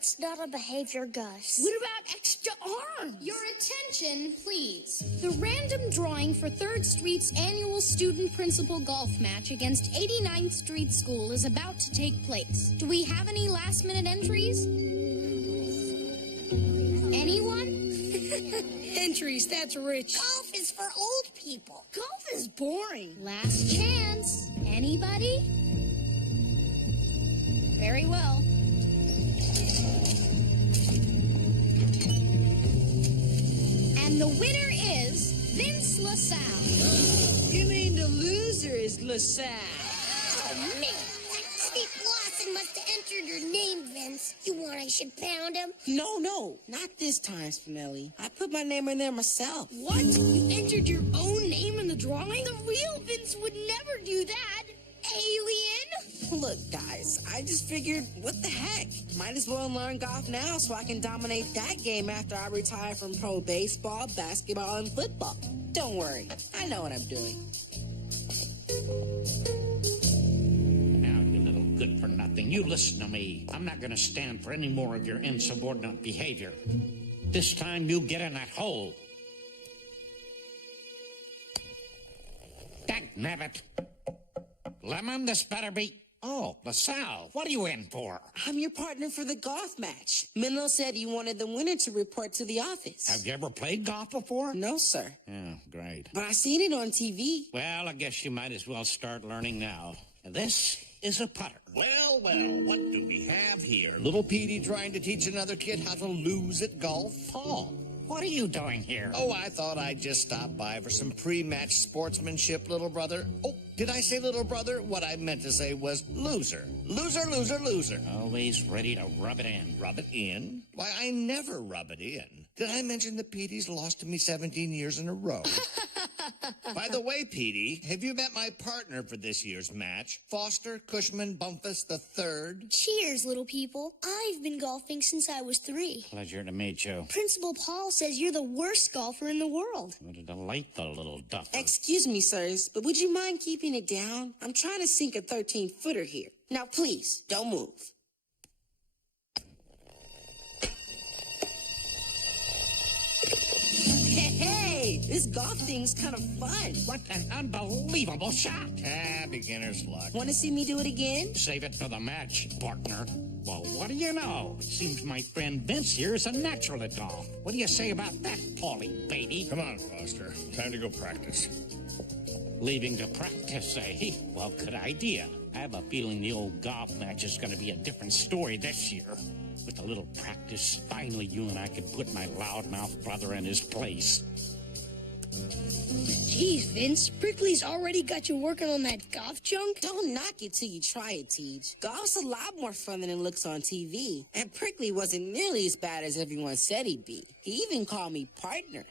That's not a behavior, Gus. What about extra arms? Your attention, please. The random drawing for 3rd Street's annual student principal golf match against 89th Street School is about to take place. Do we have any last-minute entries? Anyone? Entries, that's rich. Golf is for old people. Golf is boring. Last chance. Anybody? Very well. And the winner is Vince LaSalle. You mean the loser is LaSalle? Oh, man. That cheap Lawson must have entered your name, Vince. You want I should pound him? No, not this time, Spinelli. I put my name in there myself. What? You entered your own name in the drawing? The real Vince would never do that. Alien? Look, guys, I just figured, what the heck? Might as well learn golf now so I can dominate that game after I retire from pro baseball, basketball, and football. Don't worry, I know what I'm doing. Now, you little good-for-nothing, you listen to me. I'm not going to stand for any more of your insubordinate behavior. This time, you get in that hole. Dagnabbit. Lemon, this better be... Oh, LaSalle, what are you in for? I'm your partner for the golf match. Menlo said you wanted the winner to report to the office. Have you ever played golf before? No, sir. Yeah, great. But I seen it on TV. Well, I guess you might as well start learning now. This is a putter. Well, what do we have here? Little Petey trying to teach another kid how to lose at golf? Paul, what are you doing here? Oh, I thought I'd just stop by for some pre-match sportsmanship, little brother. Oh, did I say little brother? What I meant to say was loser. Loser, loser, loser. Always ready to rub it in. Rub it in? Why, I never rub it in. Did I mention that Petey's lost to me 17 years in a row? By the way, Petey, have you met my partner for this year's match? Foster Cushman Bumpus III? Cheers, little people. I've been golfing since I was 3. Pleasure to meet you. Principal Paul says you're the worst golfer in the world. What a delightful little duffer. Excuse me, sirs, but would you mind keeping it down? I'm trying to sink a 13-footer here. Now, please, don't move. Hey, this golf thing's kind of fun. What an unbelievable shot. Beginner's luck. Want to see me do it again? Save it for the match, partner. Well, what do you know? It seems my friend Vince here is a natural at golf. What do you say about that, Paulie, baby? Come on, Foster. Time to go practice. Leaving to practice, eh? Well, good idea. I have a feeling the old golf match is going to be a different story this year. With a little practice, finally you and I can put my loudmouth brother in his place. Geez, Vince, Prickly's already got you working on that golf junk? Don't knock it till you try it, Teej. Golf's a lot more fun than it looks on TV. And Prickly wasn't nearly as bad as everyone said he'd be. He even called me partner.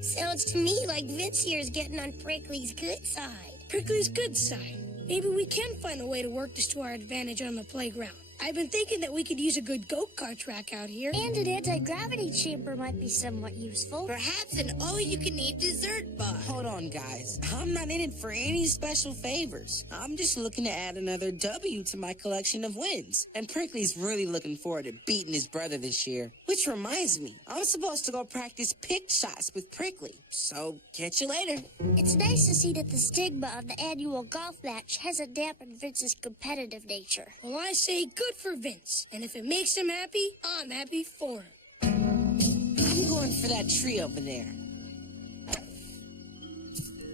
Sounds to me like Vince here is getting on Prickly's good side. Prickly's good side. Maybe we can find a way to work this to our advantage on the playground. I've been thinking that we could use a good go-kart track out here. And an anti-gravity chamber might be somewhat useful. Perhaps an all-you-can-eat dessert bar. Hold on, guys. I'm not in it for any special favors. I'm just looking to add another W to my collection of wins. And Prickly's really looking forward to beating his brother this year. Which reminds me, I'm supposed to go practice pick shots with Prickly. So, catch you later. It's nice to see that the stigma of the annual golf match hasn't dampened Vince's competitive nature. Well, I say good for Vince. And if it makes him happy, I'm happy for him. I'm going for that tree over there.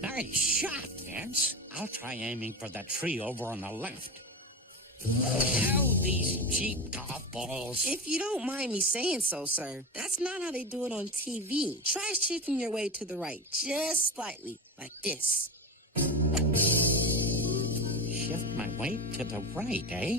Nice shot, Vince. I'll try aiming for that tree over on the left. Oh, these cheap golf balls. If you don't mind me saying so, sir, that's not how they do it on TV. Try shifting your way to the right, just slightly, like this. Shift my weight to the right, eh?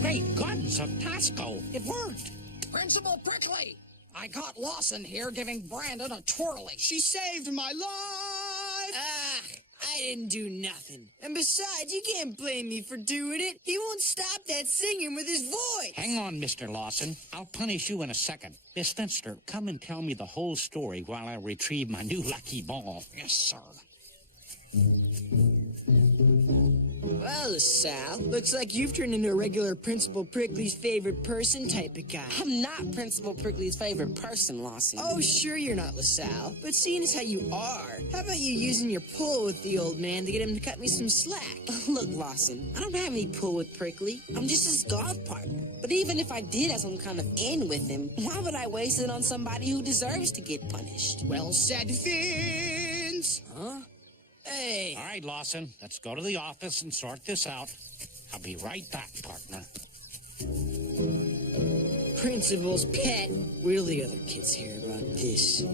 Great guns of Tosco. It worked. Principal Prickly, I caught Lawson here giving Brandon a twirly. She saved my life! I didn't do nothing. And besides, you can't blame me for doing it. He won't stop that singing with his voice. Hang on, Mr. Lawson. I'll punish you in a second. Miss Finster, come and tell me the whole story while I retrieve my new lucky ball. Yes, sir. Well, LaSalle. Looks like you've turned into a regular Principal Prickly's favorite person type of guy. I'm not Principal Prickly's favorite person, Lawson. Oh, sure you're not, LaSalle. But seeing as how you are, how about you using your pull with the old man to get him to cut me some slack? Look, Lawson, I don't have any pull with Prickly. I'm just his golf partner. But even if I did have some kind of in with him, why would I waste it on somebody who deserves to get punished? Well said, Vince. Huh? Hey. All right, Lawson, let's go to the office and sort this out. I'll be right back, partner. Principal's pet. Where'll the other kids hear about this? I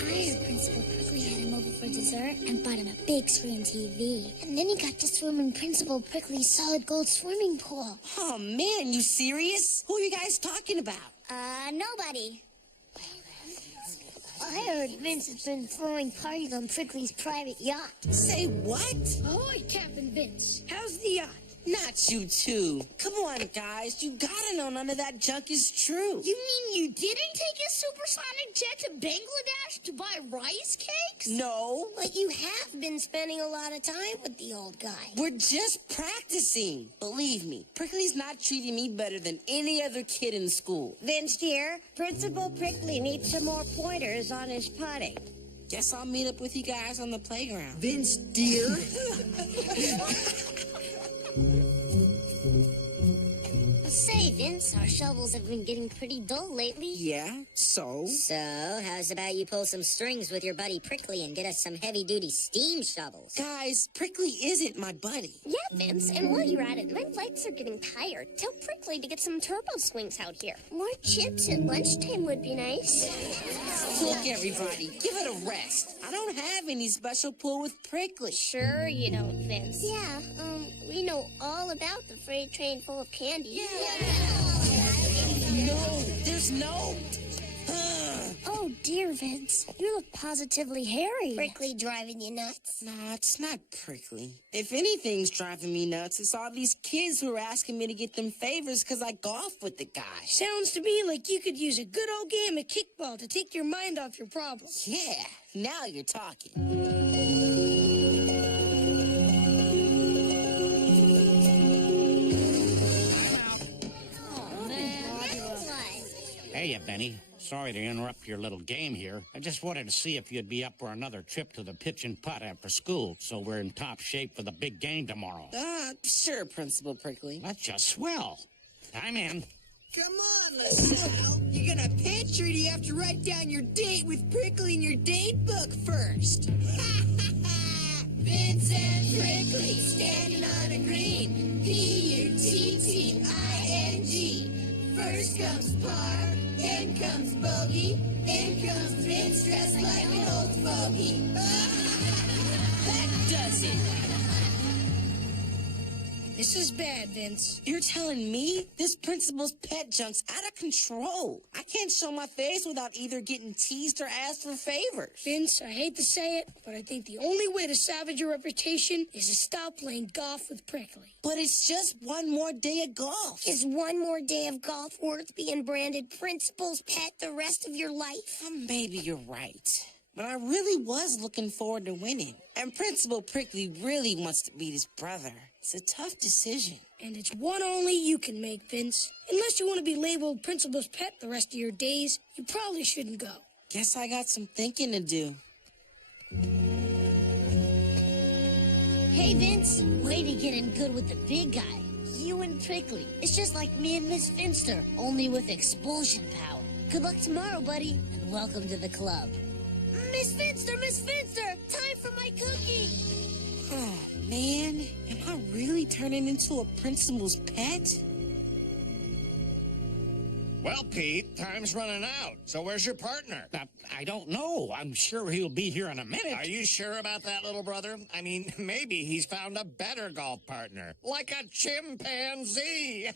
heard Principal Prickly had him over for dessert and bought him a big screen TV. And then he got to swim in Principal Prickly's solid gold swimming pool. Oh, man, you serious? Who are you guys talking about? Nobody. I heard Vince has been throwing parties on Prickly's private yacht. Say what? Ahoy, Captain Vince. How's the yacht? Not you two. Come on, guys. You gotta know none of that junk is true. You mean you didn't take a supersonic jet to Bangladesh to buy rice cakes? No. But you have been spending a lot of time with the old guy. We're just practicing. Believe me, Prickly's not treating me better than any other kid in school. Vince, dear, Principal Prickly needs some more pointers on his putting. Guess I'll meet up with you guys on the playground. Vince, dear. Say, Vince, our shovels have been getting pretty dull lately. Yeah, so? So, how's about you pull some strings with your buddy Prickly and get us some heavy-duty steam shovels? Guys, Prickly isn't my buddy. Yeah, Vince, and while you're at it, my legs are getting tired. Tell Prickly to get some turbo swings out here. More chips at lunchtime would be nice. Look, everybody, give it a rest. I don't have any special pull with Prickly. Sure you don't, Vince. Yeah, we know all about the freight train full of candy. No, there's no... Oh, dear, Vince. You look positively hairy. Prickly driving you nuts? No, it's not Prickly. If anything's driving me nuts, it's all these kids who are asking me to get them favors because I golf with the guy. Sounds to me like you could use a good old game of kickball to take your mind off your problems. Yeah, now you're talking. Hey, Benny. Sorry to interrupt your little game here. I just wanted to see if you'd be up for another trip to the pitch and putt after school, so we're in top shape for the big game tomorrow. Sure, Principal Prickly. That's just swell. I'm in. Come on, LaSalle. You gonna pitch, or do you have to write down your date with Prickly in your date book first? Vince and Prickly standing on a green. P-U-T-T-I-N-G. First comes par, then comes bogey, then comes Vince dressed like an old fogey. That does it. This is bad, Vince. You're telling me this principal's pet junk's out of control? I can't show my face without either getting teased or asked for favors. Vince, I hate to say it, but I think the only way to salvage your reputation is to stop playing golf with Prickly. But it's just one more day of golf. Is one more day of golf worth being branded Principal's pet the rest of your life? Maybe you're right. But I really was looking forward to winning. And Principal Prickly really wants to beat his brother. It's a tough decision. And it's one only you can make, Vince. Unless you want to be labeled Principal's pet the rest of your days, you probably shouldn't go. Guess I got some thinking to do. Hey, Vince, way to get in good with the big guy. You and Prickly. It's just like me and Miss Finster, only with expulsion power. Good luck tomorrow, buddy, and welcome to the club. Miss Finster, time for my cookie. Oh, man, am I really turning into a principal's pet? Well, Pete, time's running out. So where's your partner? I don't know. I'm sure he'll be here in a minute. Are you sure about that, little brother? I mean, maybe he's found a better golf partner, like a chimpanzee.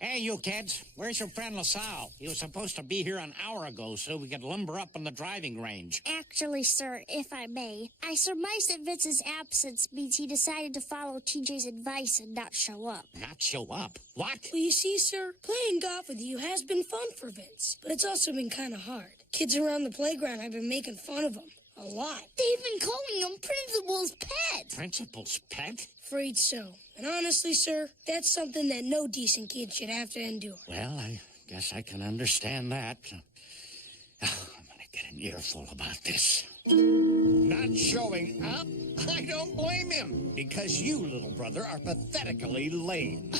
Hey, you kids. Where's your friend LaSalle? He was supposed to be here an hour ago so we could lumber up on the driving range. Actually, sir, if I may, I surmise that Vince's absence means he decided to follow TJ's advice and not show up. Not show up? What? Well, you see, sir, playing golf with you has been fun for Vince, but it's also been kind of hard. Kids around the playground have been making fun of him. A lot. They've been calling him principal's pet. Principal's pet? Afraid so. And honestly, sir, that's something that no decent kid should have to endure. Well, I guess I can understand that. I'm gonna get an earful about this. Not showing up? I don't blame him, because you, little brother, are pathetically lame.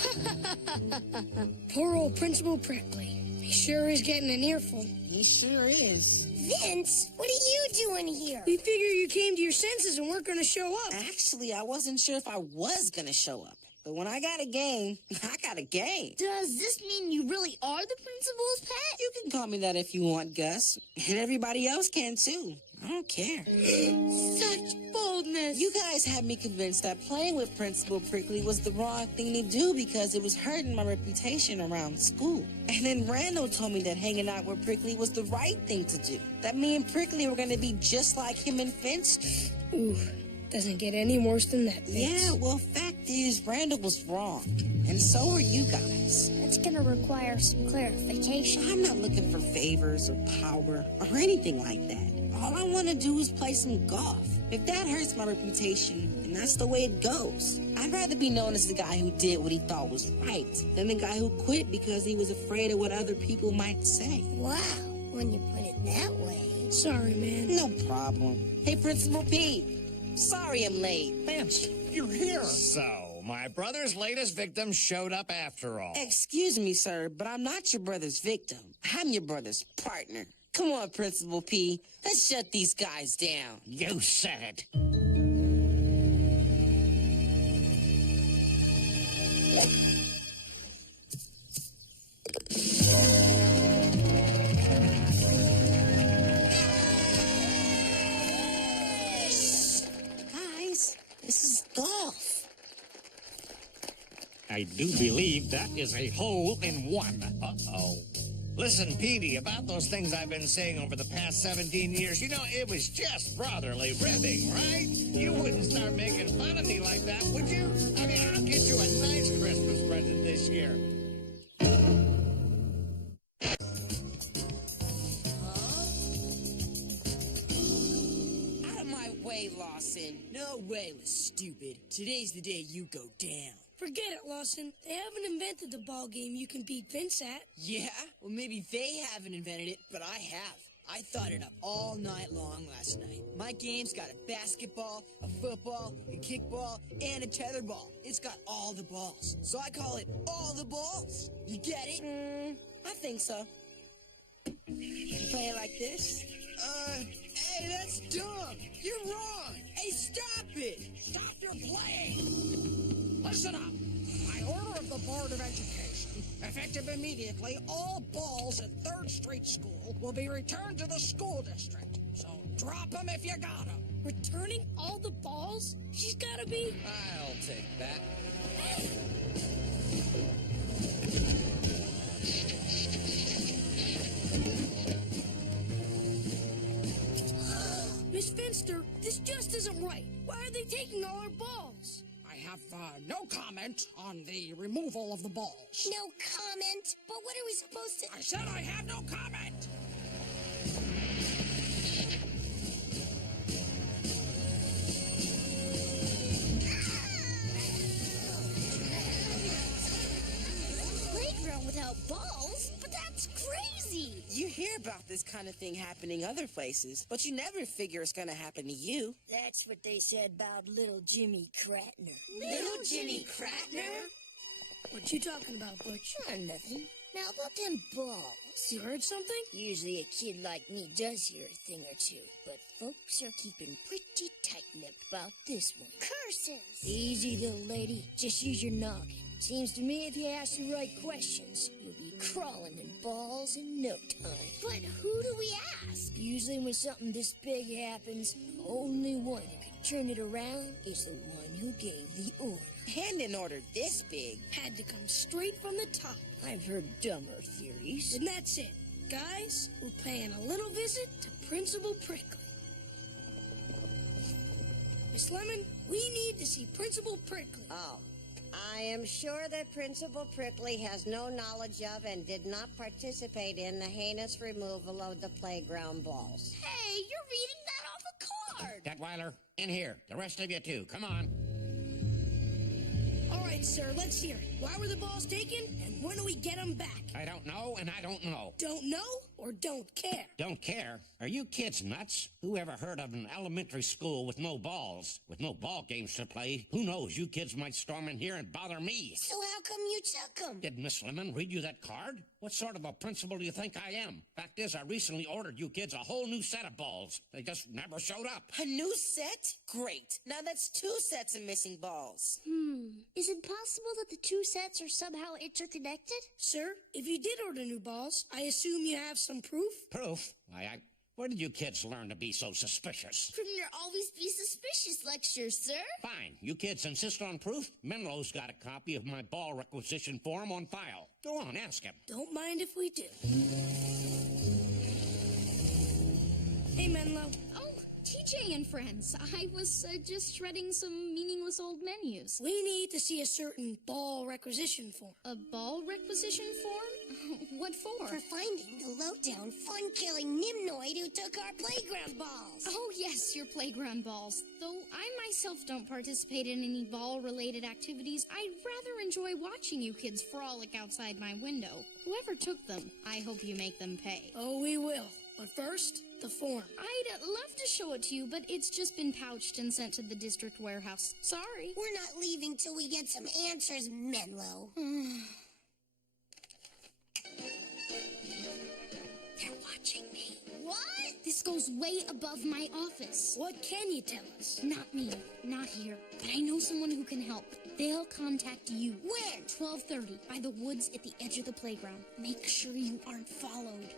Poor old Principal Prickly. He sure is getting an earful. He sure is. Vince, what are you doing here? We figure you came to your senses and weren't going to show up. Actually, I wasn't sure if I was gonna show up. But when I got a game, I got a game. Does this mean you really are the principal's pet? You can call me that if you want, Gus. And everybody else can, too. I don't care. Such boldness. You guys had me convinced that playing with Principal Prickly was the wrong thing to do because it was hurting my reputation around school. And then Randall told me that hanging out with Prickly was the right thing to do. That me and Prickly were going to be just like him and Finster. Ooh, doesn't get any worse than that, Vince. Yeah, well, fact is, Randall was wrong. And so are you guys. That's gonna require some clarification. I'm not looking for favors or power or anything like that. All I want to do is play some golf. If that hurts my reputation, then that's the way it goes. I'd rather be known as the guy who did what he thought was right than the guy who quit because he was afraid of what other people might say. Wow, when you put it that way. Sorry, man. No problem. Hey, Principal P. Sorry I'm late. Vance, you're here. So, my brother's latest victim showed up after all. Excuse me, sir, but I'm not your brother's victim. I'm your brother's partner. Come on, Principal P. Let's shut these guys down. You said it. Guys, this is golf. I do believe that is a hole in one. Uh-oh. Listen, Petey, about those things I've been saying over the past 17 years, you know, it was just brotherly ribbing, right? You wouldn't start making fun of me like that, would you? I mean, I'll get you a nice Christmas present this year. Out of my way, Lawson. No way, stupid. Today's the day you go down. Forget it, Lawson. They haven't invented the ball game you can beat Vince at. Yeah? Well, maybe they haven't invented it, but I have. I thought it up all night long last night. My game's got a basketball, a football, a kickball, and a tetherball. It's got all the balls. So I call it all the balls. You get it? I think so. Play it like this? Hey, that's dumb. You're wrong. Hey, stop it. Stop your playing. Listen up. By order of the Board of Education, effective immediately, all balls at 3rd Street School will be returned to the school district. So drop them if you got them. Returning all the balls? She's gotta be... I'll take that. Miss Finster, this just isn't right. Why are they taking all our balls? I have no comment on the removal of the balls. No comment? But what are we supposed to... I said I have no comment. Playground without balls? But that's crazy. You hear about this kind of thing happening other places, but you never figure it's gonna happen to you. That's what they said about little Jimmy Kratner. Little Jimmy Kratner? What you talking about, Butch? Oh, nothing. Now about them balls. You heard something? Usually a kid like me does hear a thing or two, but folks are keeping pretty tight-lipped about this one. Curses! Easy, little lady. Just use your noggin. Seems to me if you ask the right questions, you'll be crawling in balls in no time. But who do we ask? Usually when something this big happens, the only one who can turn it around is the one who gave the order. And in order this big. Had to come straight from the top. I've heard dumber theories. And that's it. Guys, we're paying a little visit to Principal Prickly. Miss Lemon, we need to see Principal Prickly. Oh, I am sure that Principal Prickly has no knowledge of and did not participate in the heinous removal of the playground balls. Hey, you're reading that off a card. Detweiler, In here. The rest of you, too. Come on. All right, sir, let's hear it. Why were the balls taken, and when do we get them back? I don't know, and I don't know. Don't know or don't care? Don't care? Are you kids nuts? Who ever heard of an elementary school with no balls? With no ball games to play? Who knows? You kids might storm in here and bother me. So how come you took them? Did Miss Lemon read you that card? What sort of a principal do you think I am? Fact is, I recently ordered you kids a whole new set of balls. They just never showed up. A new set? Great. Now that's 2 sets of missing balls. Is it possible that the 2 sets are somehow interconnected? Sir, if you did order new balls, I assume you have some proof? Proof? Where did you kids learn to be so suspicious? From your always be suspicious lecture, sir. Fine. You kids insist on proof? Menlo's got a copy of my ball requisition form on file. Go on, ask him. Don't mind if we do. Hey, Menlo. Oh, TJ and friends. I was just shredding some meaningless old menus. We need to see a certain ball requisition form. A ball requisition form? What for? For finding the low-down, fun-killing nimnoid who took our playground balls. Oh, yes, your playground balls. Though I myself don't participate in any ball-related activities, I rather enjoy watching you kids frolic outside my window. Whoever took them, I hope you make them pay. Oh, we will. But first, the form. I'd love to show it to you, but it's just been pouched and sent to the district warehouse. Sorry. We're not leaving till we get some answers, Menlo. They're watching me. What? This goes way above my office. What can you tell us? Not me. Not here. But I know someone who can help. They'll contact you. When? 12:30, by the woods at the edge of the playground. Make sure you aren't followed.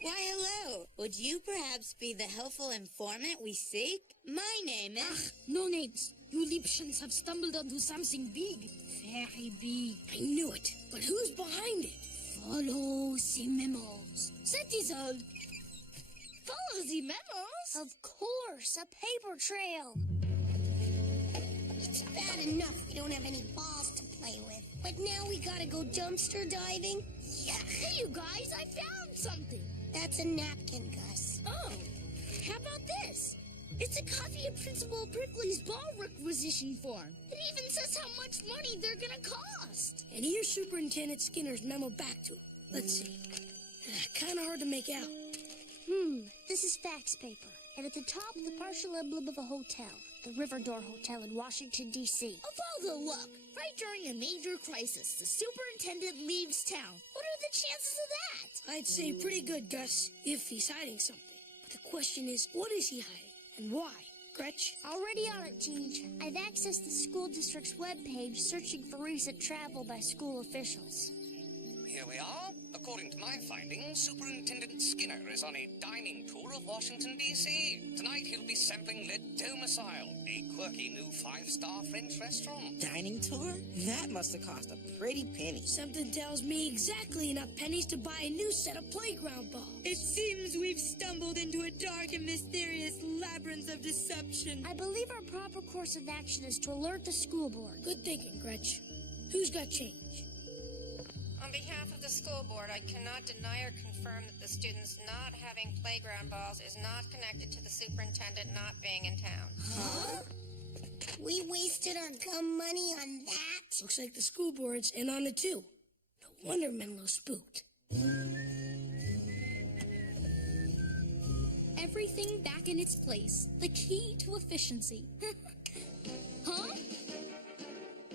Why, hello. Would you perhaps be the helpful informant we seek? My name is... No names. You Liebchens have stumbled onto something big. Very big. I knew it. But who's behind it? Follow the memos. That is all. Follow the memos? Of course, a paper trail. It's bad enough we don't have any balls to play with. But now we gotta go dumpster diving? Yeah. Hey, you guys, I found something. That's a napkin, Gus. Oh, how about this? It's a copy of Principal Prickly's ball requisition form. It even says how much money they're gonna cost. And here's Superintendent Skinner's memo back to him. Let's see. Kind of hard to make out. This is fax paper. And at the top, the partial emblem of a hotel. The River Door Hotel in Washington, D.C. Although, look, right during a major crisis, the superintendent leaves town. What are the chances of that? I'd say pretty good, Gus, if he's hiding something. But the question is, what is he hiding, and why? Gretch? Already on it, Teach. I've accessed the school district's webpage, searching for recent travel by school officials. Here we are. According to my findings, Superintendent Skinner is on a dining tour of Washington, D.C. Tonight he'll be sampling Le Domicile, a quirky new 5-star French restaurant. Dining tour? That must have cost a pretty penny. Something tells me exactly enough pennies to buy a new set of playground balls. It seems we've stumbled into a dark and mysterious labyrinth of deception. I believe our proper course of action is to alert the school board. Good thinking, Gretch. Who's got change? On behalf of the school board, I cannot deny or confirm that the students not having playground balls is not connected to the superintendent not being in town. Huh? We wasted our gum money on that? Looks like the school board's in on it too. No wonder Menlo spooked. Everything back in its place. The key to efficiency. Huh?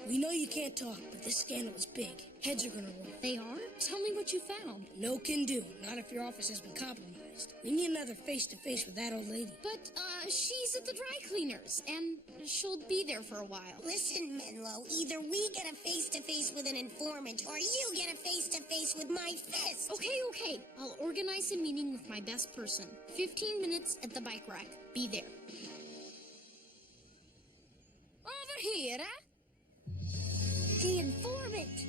We know you can't talk, but this scandal is big. Heads are gonna roll. They are? Tell me what you found. No can do. Not if your office has been compromised. We need another face-to-face with that old lady. But, she's at the dry cleaners, and she'll be there for a while. Listen, Menlo, either we get a face-to-face with an informant, or you get a face-to-face with my fist. Okay. I'll organize a meeting with my best person. 15 minutes at the bike rack. Be there. Over here, huh? The informant!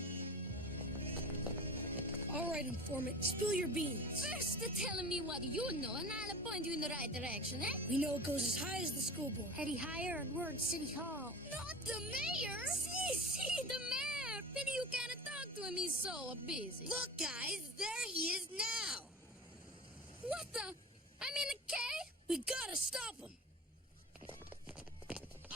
All right, informant, spill your beans. First, tell me what you know, and I'll point you in the right direction, eh? We know it goes as high as the school board. Heading higher, and we're in City Hall. Not the mayor! See, the mayor! Pity you can't talk to him, he's so busy. Look, guys, there he is now. What the? We gotta stop him.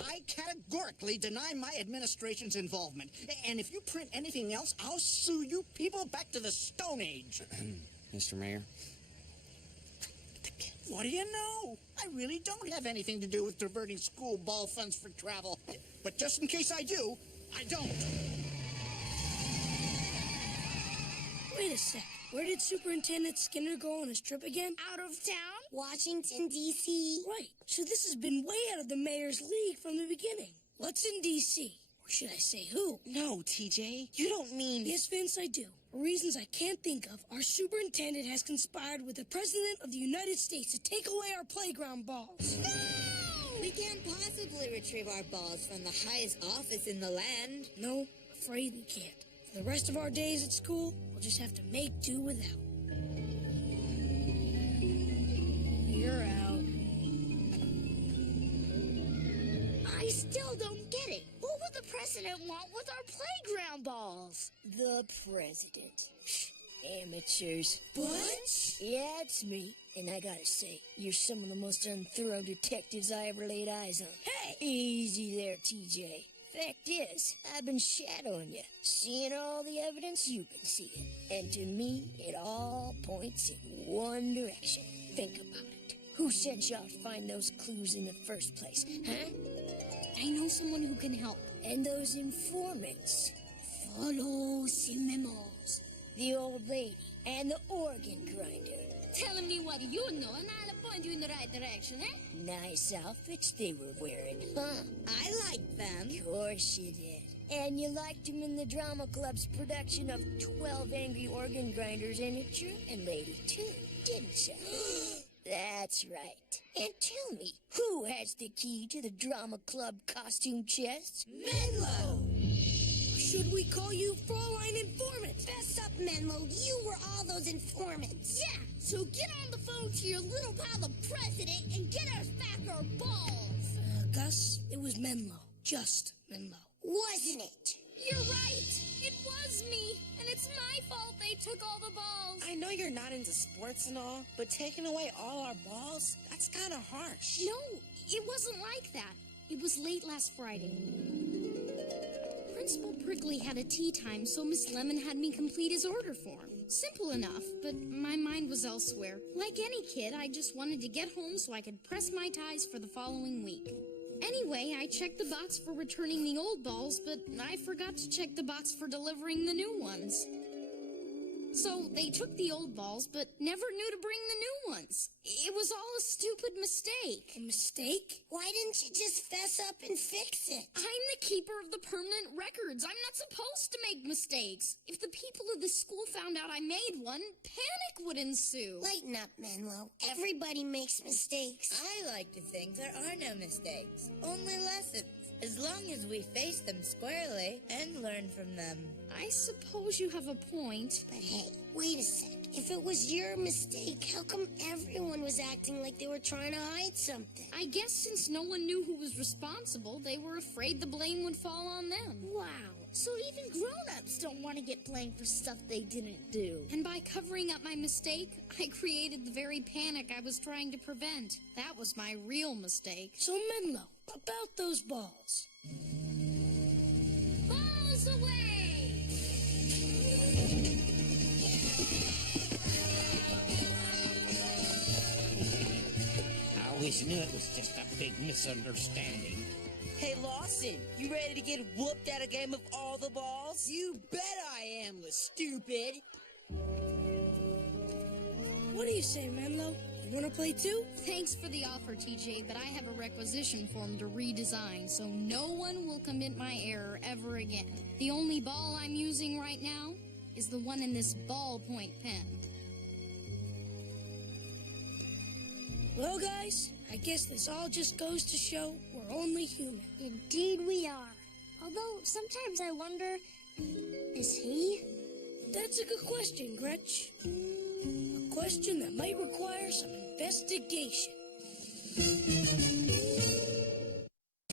I categorically deny my administration's involvement. And if you print anything else, I'll sue you people back to the Stone Age. Mr. Mayor? What do you know? I really don't have anything to do with diverting school ball funds for travel. But just in case I do, I don't. Wait a sec. Where did Superintendent Skinner go on his trip again? Out of town? Washington, D.C. Right. So this has been way out of the mayor's league from the beginning. What's in D.C.? Or should I say who? No, TJ. You don't mean... Yes, Vince, I do. For reasons I can't think of, our superintendent has conspired with the President of the United States to take away our playground balls. No! We can't possibly retrieve our balls from the highest office in the land. No, afraid we can't. For the rest of our days at school, we'll just have to make do without. You're out. I still don't get it. What would the president want with our playground balls? The president. Amateurs. What? Yeah, it's me. And I gotta say, you're some of the most unthorough detectives I ever laid eyes on. Hey! Easy there, TJ. Fact is, I've been shadowing you, seeing all the evidence you've been seeing. And to me, it all points in one direction. Think about it. Who sent you out to find those clues in the first place, huh? I know someone who can help. And those informants. Follow the memos. The old lady and the organ grinder. Tell me what you know, and I'll point you in the right direction, eh? Nice outfits they were wearing, huh? I like them. Of course you did. And you liked them in the drama club's production of 12 Angry Organ Grinders and a German lady, too, didn't you? That's right. And tell me, who has the key to the drama club costume chests? Menlo! Should we call you Fraulein Informant? Fess up, Menlo. You were all those informants. Yeah, so get on the phone to your little pal, the president, and get us back our balls. Gus, it was Menlo. Just Menlo. Wasn't it? You're right. It was me, and it's my fault they took all the balls. I know you're not into sports and all, but taking away all our balls, that's kind of harsh. No, it wasn't like that. It was late last Friday. Principal Prickly had a tea time, so Miss Lemon had me complete his order form. Simple enough, but my mind was elsewhere. Like any kid, I just wanted to get home so I could press my ties for the following week. Anyway, I checked the box for returning the old balls, but I forgot to check the box for delivering the new ones. So they took the old balls, but never knew to bring the new ones. It was all a stupid mistake. A mistake? Why didn't you just fess up and fix it? I'm the keeper of the permanent records. I'm not supposed to make mistakes. If the people of the school found out I made one, panic would ensue. Lighten up, Menlo. Everybody makes mistakes. I like to think there are no mistakes, only lessons. As long as we face them squarely and learn from them. I suppose you have a point. But hey, wait a sec. If it was your mistake, how come everyone was acting like they were trying to hide something? I guess since no one knew who was responsible, they were afraid the blame would fall on them. Wow. So even grown-ups don't want to get blamed for stuff they didn't do. And by covering up my mistake, I created the very panic I was trying to prevent. That was my real mistake. So Menlo, about those balls. Balls away! I always knew it was just a big misunderstanding. Hey, Lawson, you ready to get whooped at a game of all the balls? You bet I am, the stupid. What do you say, Menlo? You want to play too? Thanks for the offer, TJ, but I have a requisition form to redesign, so no one will commit my error ever again. The only ball I'm using right now is the one in this ballpoint pen. Well, guys, I guess this all just goes to show we're only human. Indeed we are. Although, sometimes I wonder, is he? That's a good question, Gretch. A question that might require some investigation.